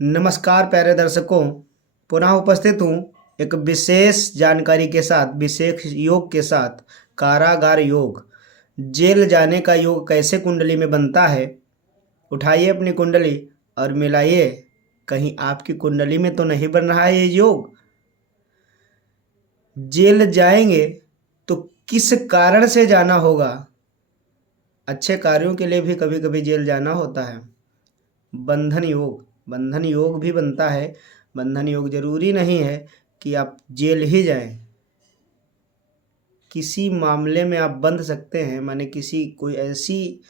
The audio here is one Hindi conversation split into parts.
नमस्कार प्यारे दर्शकों, पुनः उपस्थित हूँ एक विशेष जानकारी के साथ, विशेष योग के साथ। कारागार योग, जेल जाने का योग कैसे कुंडली में बनता है। उठाइए अपनी कुंडली और मिलाइए, कहीं आपकी कुंडली में तो नहीं बन रहा है ये योग। जेल जाएंगे तो किस कारण से जाना होगा। अच्छे कार्यों के लिए भी कभी कभी जेल जाना होता है। बंधन योग भी बनता है। बंधन योग जरूरी नहीं है कि आप जेल ही जाएं। किसी मामले में आप बंध सकते हैं, माने किसी कोई ऐसी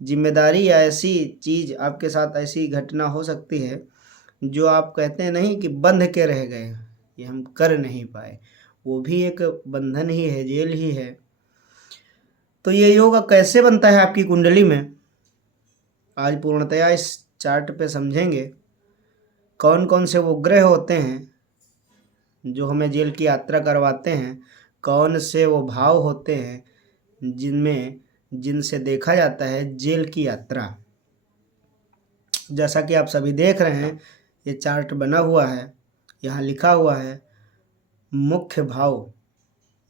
जिम्मेदारी या ऐसी चीज़ आपके साथ, ऐसी घटना हो सकती है जो आप कहते हैं नहीं कि बंध के रह गए, ये हम कर नहीं पाए, वो भी एक बंधन ही है, जेल ही है। तो ये योग कैसे बनता है आपकी कुंडली में, आज पूर्णतया इस चार्ट पे समझेंगे। कौन कौन से वो ग्रह होते हैं जो हमें जेल की यात्रा करवाते हैं, कौन से वो भाव होते हैं जिनसे देखा जाता है जेल की यात्रा। जैसा कि आप सभी देख रहे हैं, ये चार्ट बना हुआ है, यहाँ लिखा हुआ है मुख्य भाव,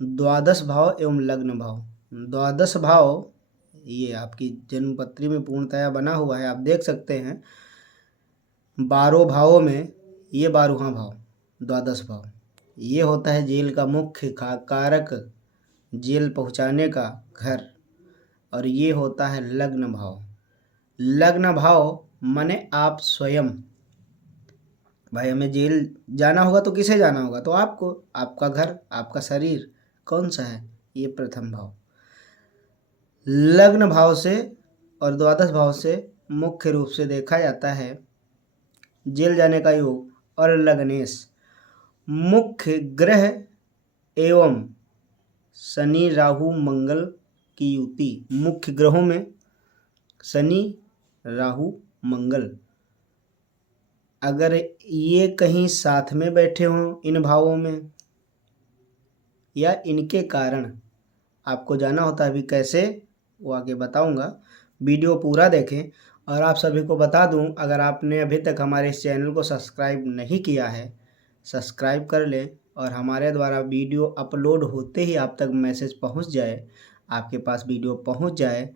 द्वादश भाव एवं लग्न भाव। द्वादश भाव ये आपकी जन्मपत्री में पूर्णतया बना हुआ है, आप देख सकते हैं। 12 भावों में ये 12वां भाव, द्वादश भाव, ये होता है जेल का मुख्य कारक, जेल पहुंचाने का घर। और ये होता है लग्न भाव। लग्न भाव माने आप स्वयं, भाई हमें जेल जाना होगा तो किसे जाना होगा, तो आपको, आपका घर, आपका शरीर कौन सा है, ये प्रथम भाव। लग्न भाव से और द्वादश भाव से मुख्य रूप से देखा जाता है जेल जाने का योग। और लग्नेश, मुख्य ग्रह एवं शनि राहु मंगल की युति। मुख्य ग्रहों में शनि राहु मंगल, अगर ये कहीं साथ में बैठे हों इन भावों में, या इनके कारण आपको जाना होता है। अभी कैसे वो आगे बताऊंगा, वीडियो पूरा देखें। और आप सभी को बता दूं, अगर आपने अभी तक हमारे इस चैनल को सब्सक्राइब नहीं किया है, सब्सक्राइब कर लें और हमारे द्वारा वीडियो अपलोड होते ही आप तक मैसेज पहुंच जाए, आपके पास वीडियो पहुंच जाए,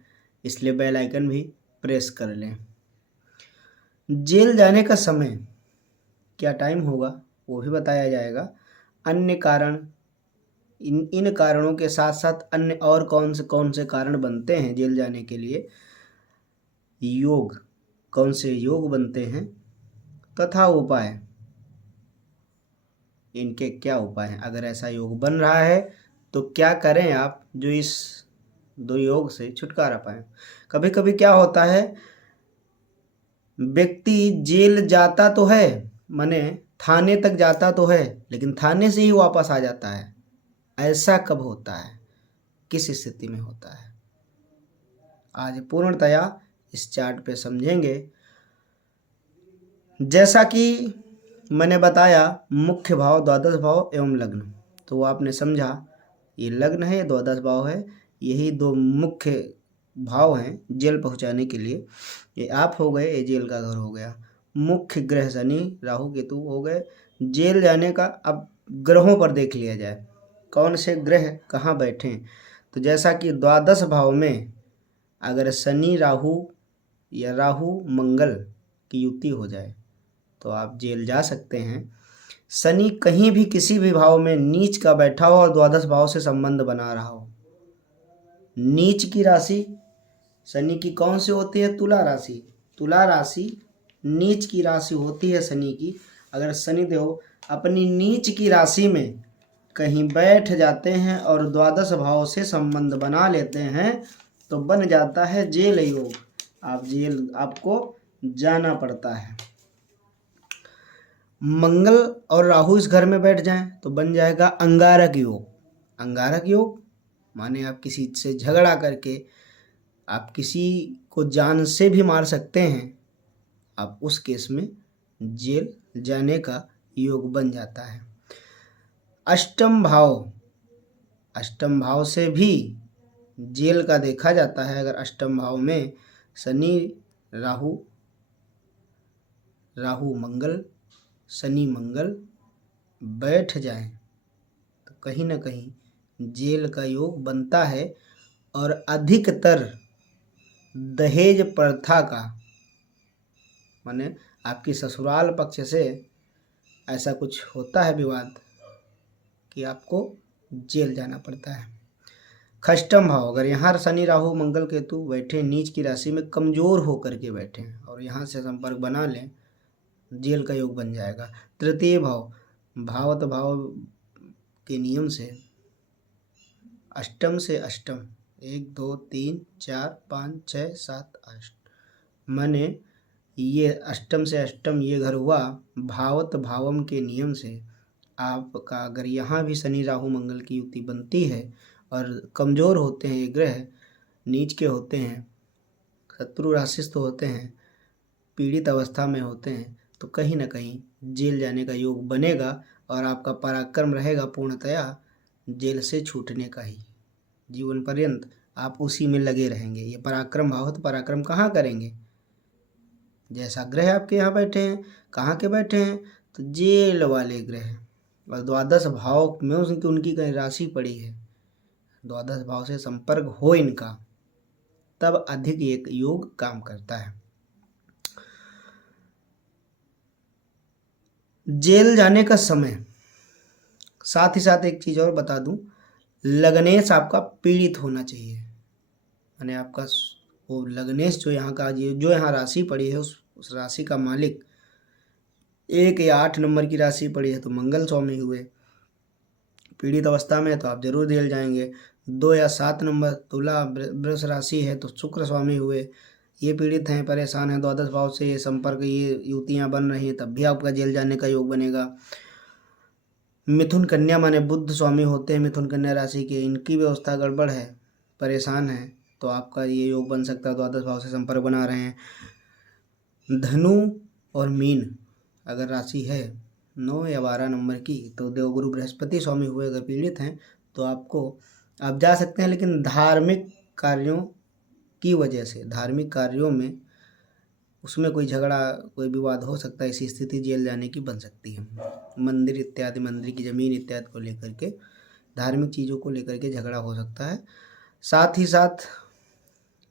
इसलिए बेल आइकन भी प्रेस कर लें। जेल जाने का समय क्या टाइम होगा वो भी बताया जाएगा। अन्य कारण, इन कारणों के साथ साथ अन्य और कौन से कारण बनते हैं जेल जाने के लिए, योग, कौन से योग बनते हैं तथा उपाय, इनके क्या उपाय हैं। अगर ऐसा योग बन रहा है तो क्या करें आप जो इस दो योग से छुटकारा पाएं। कभी कभी क्या होता है, व्यक्ति जेल जाता तो है, माने थाने तक जाता तो है, लेकिन थाने से ही वापस आ जाता है। ऐसा कब होता है, किस स्थिति में होता है, आज पूर्णतया इस चार्ट पे समझेंगे। जैसा कि मैंने बताया, मुख्य भाव, द्वादश भाव एवं लग्न, तो वो आपने समझा, ये लग्न है, ये द्वादश भाव है, यही दो मुख्य भाव हैं जेल पहुंचाने के लिए। ये आप हो गए, ये जेल का घर हो गया। मुख्य ग्रह शनि राहु केतु हो गए। जेल जाने का अब ग्रहों पर देख लिया जाए, कौन से ग्रह कहाँ बैठे। तो जैसा कि द्वादश भाव में अगर शनि राहु या राहु मंगल की युति हो जाए तो आप जेल जा सकते हैं। शनि कहीं भी किसी भी भाव में नीच का बैठा हो और द्वादश भाव से संबंध बना रहा हो। नीच की राशि शनि की कौन सी होती है, तुला राशि। तुला राशि नीच की राशि होती है शनि की। अगर शनिदेव अपनी नीच की राशि में कहीं बैठ जाते हैं और द्वादश भाव से संबंध बना लेते हैं तो बन जाता है जेल योग। आप जेल, आपको जाना पड़ता है। मंगल और राहु इस घर में बैठ जाएं तो बन जाएगा अंगारक योग। अंगारक योग माने आप किसी से झगड़ा करके आप किसी को जान से भी मार सकते हैं, आप उस केस में जेल जाने का योग बन जाता है। अष्टम भाव, अष्टम भाव से भी जेल का देखा जाता है। अगर अष्टम भाव में शनि राहु राहु मंगल, शनि मंगल बैठ जाएं तो कहीं ना कहीं जेल का योग बनता है। और अधिकतर दहेज प्रथा का, माने आपकी ससुराल पक्ष से ऐसा कुछ होता है विवाद कि आपको जेल जाना पड़ता है। खष्टम भाव, अगर यहाँ शनि राहु मंगल केतु बैठे नीच की राशि में कमजोर होकर के बैठे हैं और यहाँ से संपर्क बना लें, जेल का योग बन जाएगा। तृतीय भाव, भावत भाव के नियम से अष्टम से अष्टम 1 2 3 4 5 6 7 8, माने ये अष्टम से अष्टम ये घर हुआ भावत भावम के नियम से। आपका अगर यहाँ भी शनि राहु मंगल की युति बनती है और कमज़ोर होते हैं ये ग्रह, नीच के होते हैं, शत्रु राशिस्थ होते हैं, पीड़ित अवस्था में होते हैं, तो कहीं ना कहीं जेल जाने का योग बनेगा और आपका पराक्रम रहेगा पूर्णतया जेल से छूटने का ही। जीवन पर्यंत आप उसी में लगे रहेंगे। ये पराक्रम भाव, तो पराक्रम कहाँ करेंगे? जैसा ग्रह आपके यहाँ बैठे हैं, कहाँ के बैठे हैं? तो जेल वाले ग्रह, और द्वादश भाव में उनकी कहीं राशि पड़ी है, द्वादश भाव से संपर्क हो इनका, तब अधिक एक योग काम करता है। जेल जाने का समय, साथ ही साथ एक चीज़ और बता दूं, लग्नेश आपका पीड़ित होना चाहिए। यानी आपका वो लग्नेश जो यहाँ का जो यहाँ राशि पड़ी है उस राशि का मालिक 1 या 8 नंबर की राशि पड़ी है तो मंगल स्वामी हुए, पीड़ित अवस्था में है तो आप जरूर जेल जाएंगे। 2 या 7 नंबर तुला वृष राशि है तो शुक्र स्वामी हुए, ये पीड़ित हैं, परेशान हैं, द्वादश भाव से ये संपर्क, ये युतियाँ बन रही हैं, तब भी आपका जेल जाने का योग बनेगा। मिथुन कन्या माने बुध स्वामी होते हैं मिथुन कन्या राशि के, इनकी व्यवस्था गड़बड़ है, परेशान है, तो आपका ये योग बन सकता है, द्वादश भाव से संपर्क बना रहे हैं। धनु और मीन अगर राशि है 9 या 12 नंबर की तो देवगुरु बृहस्पति स्वामी हुए, अगर पीड़ित हैं तो आप जा सकते हैं, लेकिन धार्मिक कार्यों की वजह से, धार्मिक कार्यों में उसमें कोई झगड़ा कोई विवाद हो सकता है, ऐसी स्थिति जेल जाने की बन सकती है। मंदिर इत्यादि, मंदिर की ज़मीन इत्यादि को लेकर के, धार्मिक चीज़ों को लेकर के झगड़ा हो सकता है। साथ ही साथ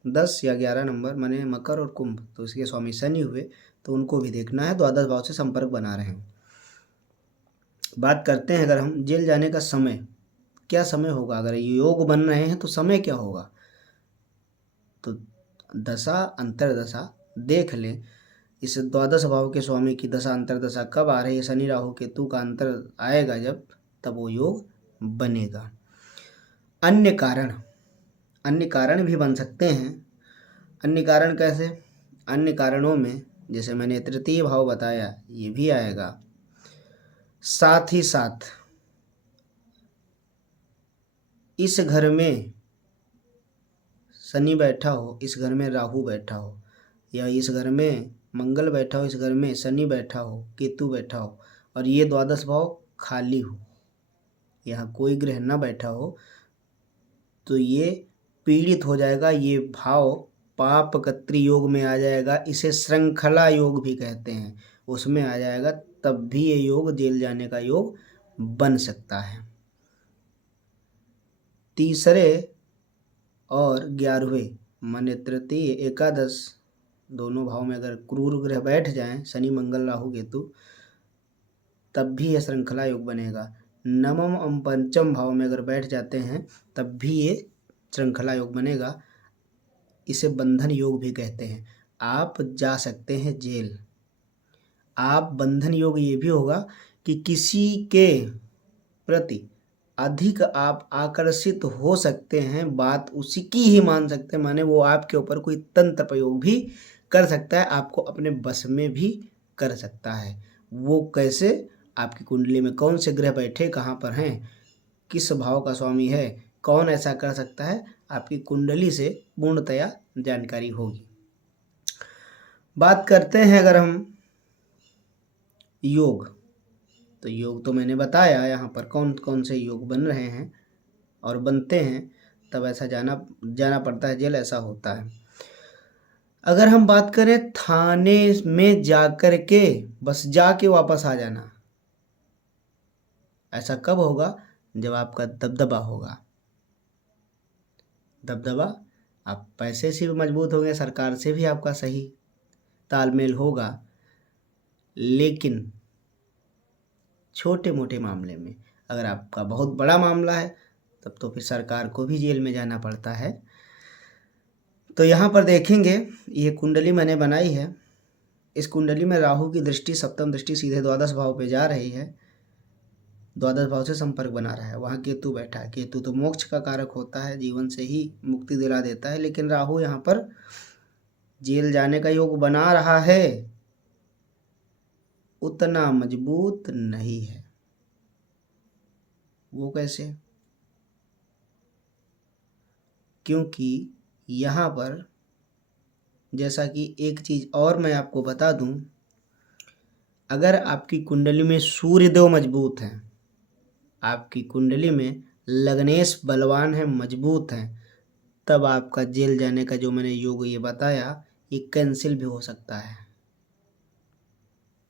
10 या 11 नंबर माने मकर और कुंभ, तो इसके स्वामी शनि हुए, तो उनको भी देखना है, द्वादश भाव से संपर्क बना रहे हैं। बात करते हैं अगर हम जेल जाने का समय, क्या समय होगा? अगर योग बन रहे हैं तो समय क्या होगा? तो दशा अंतरदशा देख लें, इस द्वादश भाव के स्वामी की दशा अंतरदशा कब आ रही है, शनि राहु केतु का अंतर आएगा जब, तब वो योग बनेगा। अन्य कारण भी बन सकते हैं। अन्य कारण कैसे? अन्य कारणों में जैसे मैंने तृतीय भाव बताया, ये भी आएगा। साथ ही साथ इस घर में शनि बैठा हो, इस घर में राहु बैठा हो, या इस घर में मंगल बैठा हो, इस घर में शनि बैठा हो, केतु बैठा हो, और ये द्वादश भाव खाली हो, यहाँ कोई ग्रह ना बैठा हो, तो ये पीड़ित हो जाएगा, ये भाव पाप कत्री योग में आ जाएगा, इसे श्रृंखला योग भी कहते हैं, उसमें आ जाएगा, तब भी ये योग जेल जाने का योग बन सकता है। तीसरे और 11वें माने तृतीय एकादश दोनों भाव में अगर क्रूर ग्रह बैठ जाएं, शनि मंगल राहु केतु, तब भी ये श्रृंखला योग बनेगा। नवम और पंचम भाव में अगर बैठ जाते हैं तब भी ये श्रृंखला योग बनेगा, इसे बंधन योग भी कहते हैं। आप जा सकते हैं जेल। आप बंधन योग ये भी होगा कि किसी के प्रति अधिक आप आकर्षित हो सकते हैं, बात उसी की ही मान सकते हैं, माने वो आपके ऊपर कोई तंत्र प्रयोग भी कर सकता है, आपको अपने बस में भी कर सकता है। वो कैसे? आपकी कुंडली में कौन से ग्रह बैठे कहाँ पर हैं, किस भाव का स्वामी है, कौन ऐसा कर सकता है, आपकी कुंडली से पूर्णतया जानकारी होगी। बात करते हैं अगर हम योग, तो योग तो मैंने बताया यहाँ पर कौन कौन से योग बन रहे हैं और बनते हैं, तब ऐसा जाना पड़ता है जेल, ऐसा होता है। अगर हम बात करें थाने में जाकर के बस जाके वापस आ जाना, ऐसा कब होगा? जब आपका दबदबा होगा। दबदबा, आप पैसे से भी मजबूत होंगे, सरकार से भी आपका सही तालमेल होगा, लेकिन छोटे मोटे मामले में, अगर आपका बहुत बड़ा मामला है तब तो फिर सरकार को भी जेल में जाना पड़ता है। तो यहाँ पर देखेंगे, ये कुंडली मैंने बनाई है। इस कुंडली में राहु की दृष्टि, सप्तम दृष्टि सीधे द्वादश भाव पे जा रही है, द्वादश भाव से संपर्क बना रहा है। वहाँ केतु बैठा है। केतु तो मोक्ष का कारक होता है, जीवन से ही मुक्ति दिला देता है, लेकिन राहु यहाँ पर जेल जाने का योग बना रहा है, उतना मजबूत नहीं है। वो कैसे? क्योंकि यहाँ पर, जैसा कि एक चीज और मैं आपको बता दूं, अगर आपकी कुंडली में सूर्यदेव मजबूत हैं, आपकी कुंडली में लग्नेश बलवान है, मजबूत हैं, तब आपका जेल जाने का जो मैंने योग ये बताया, ये कैंसिल भी हो सकता है।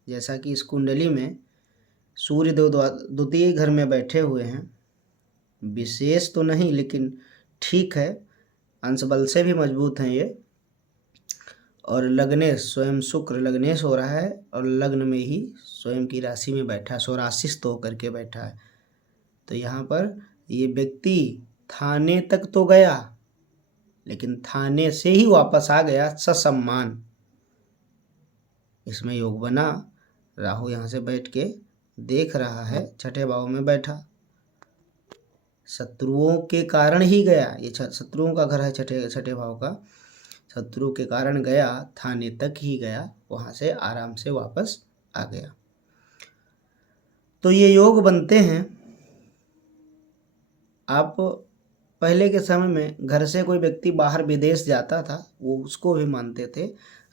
जैसा कि इस कुंडली में सूर्यदेव द्वितीय घर में बैठे हुए हैं, विशेष तो नहीं लेकिन ठीक है, अंश बल से भी मजबूत हैं ये, और लग्नेश स्वयं शुक्र लग्नेश हो रहा है, और लग्न में ही स्वयं की राशि में बैठा है, स्वराशिस्थ होकर के बैठा है। तो यहाँ पर ये व्यक्ति थाने तक तो गया, लेकिन थाने से ही वापस आ गया ससम्मान। इसमें योग बना, राहु यहाँ से बैठ के देख रहा है, छठे भाव में बैठा, शत्रुओं के कारण ही गया। ये शत्रुओं का घर है, छठे भाव का, शत्रु के कारण गया, थाने तक ही गया, वहां से आराम से वापस आ गया। तो ये योग बनते हैं। आप पहले के समय में घर से कोई व्यक्ति बाहर विदेश जाता था, वो उसको भी मानते थे।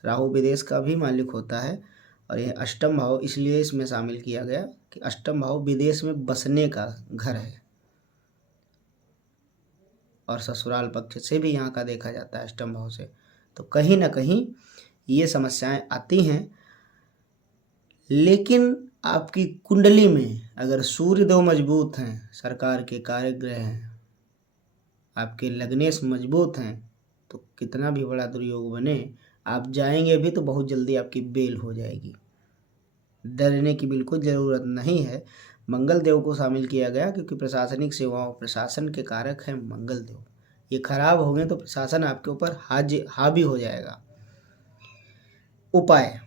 राहु विदेश का भी मालिक होता है, और यह अष्टम भाव इसलिए इसमें शामिल किया गया कि अष्टम भाव विदेश में बसने का घर है, और ससुराल पक्ष से भी यहाँ का देखा जाता है अष्टम भाव से। तो कहीं ना कहीं ये समस्याएं आती हैं। लेकिन आपकी कुंडली में अगर सूर्यदेव मजबूत हैं, सरकार के कारक हैं, आपके लग्नेश मजबूत हैं, तो कितना भी बड़ा दुर्योग बने, आप जाएंगे भी तो बहुत जल्दी आपकी बेल हो जाएगी। डरने की बिल्कुल ज़रूरत नहीं है। मंगल देव को शामिल किया गया क्योंकि प्रशासनिक सेवाओं, प्रशासन के कारक हैं मंगल देव। ये खराब हो गए तो प्रशासन आपके ऊपर हावी हो जाएगा। उपाय,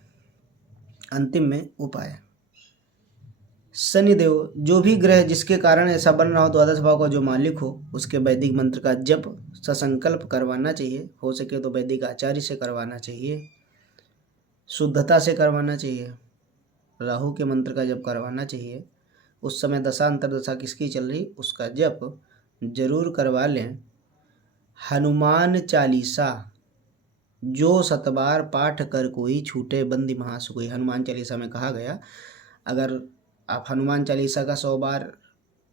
अंतिम में उपाय, शनिदेव, जो भी ग्रह जिसके कारण ऐसा बन रहा हो, द्वादश भाव का जो मालिक हो, उसके वैदिक मंत्र का जप ससंकल्प करवाना चाहिए। हो सके तो वैदिक आचार्य से करवाना चाहिए, शुद्धता से करवाना चाहिए। राहु के मंत्र का जप करवाना चाहिए। उस समय दशा अंतरदशा किसकी चल रही, उसका जप जरूर करवा लें। हनुमान चालीसा जो 7 बार पाठ कर कोई, छूटे बंदी महासुखी, हनुमान चालीसा में कहा गया। अगर आप हनुमान चालीसा का 100 बार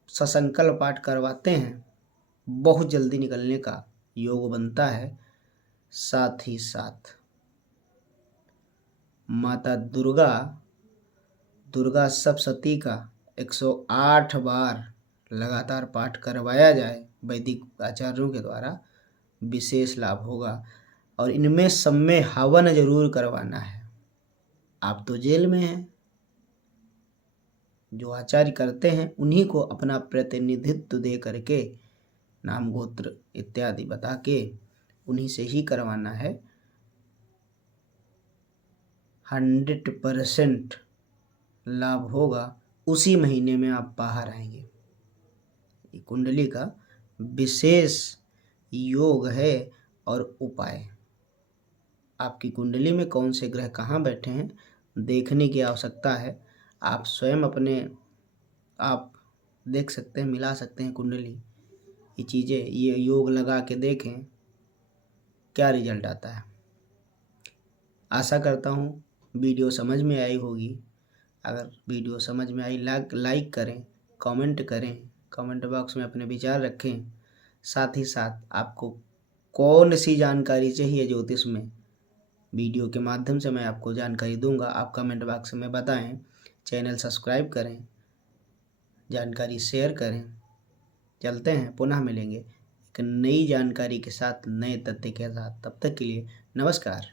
ससंकल्प पाठ करवाते हैं, बहुत जल्दी निकलने का योग बनता है। साथ ही साथ माता दुर्गा सप्तशती का 108 बार लगातार पाठ करवाया जाए वैदिक आचार्यों के द्वारा, विशेष लाभ होगा। और इनमें सब में हवन जरूर करवाना है। आप तो जेल में हैं, जो आचार्य करते हैं उन्हीं को अपना प्रतिनिधित्व दे करके, नाम गोत्र इत्यादि बता के उन्हीं से ही करवाना है। 100% लाभ होगा। उसी महीने में आप बाहर आएंगे। ये कुंडली का विशेष योग है। और उपाय, आपकी कुंडली में कौन से ग्रह कहाँ बैठे हैं देखने की आवश्यकता है। आप स्वयं अपने आप देख सकते हैं, मिला सकते हैं कुंडली, ये चीज़ें, ये योग लगा के देखें क्या रिजल्ट आता है। आशा करता हूँ वीडियो समझ में आई होगी। अगर वीडियो समझ में आई, लाइक करें, कमेंट करें, कमेंट बॉक्स में अपने विचार रखें। साथ ही साथ आपको कौन सी जानकारी चाहिए ज्योतिष में, वीडियो के माध्यम से मैं आपको जानकारी दूंगा। आप कमेंट बॉक्स में बताएं। चैनल सब्सक्राइब करें, जानकारी शेयर करें। चलते हैं, पुनः मिलेंगे एक नई जानकारी के साथ, नए तथ्य के साथ। तब तक के लिए नमस्कार।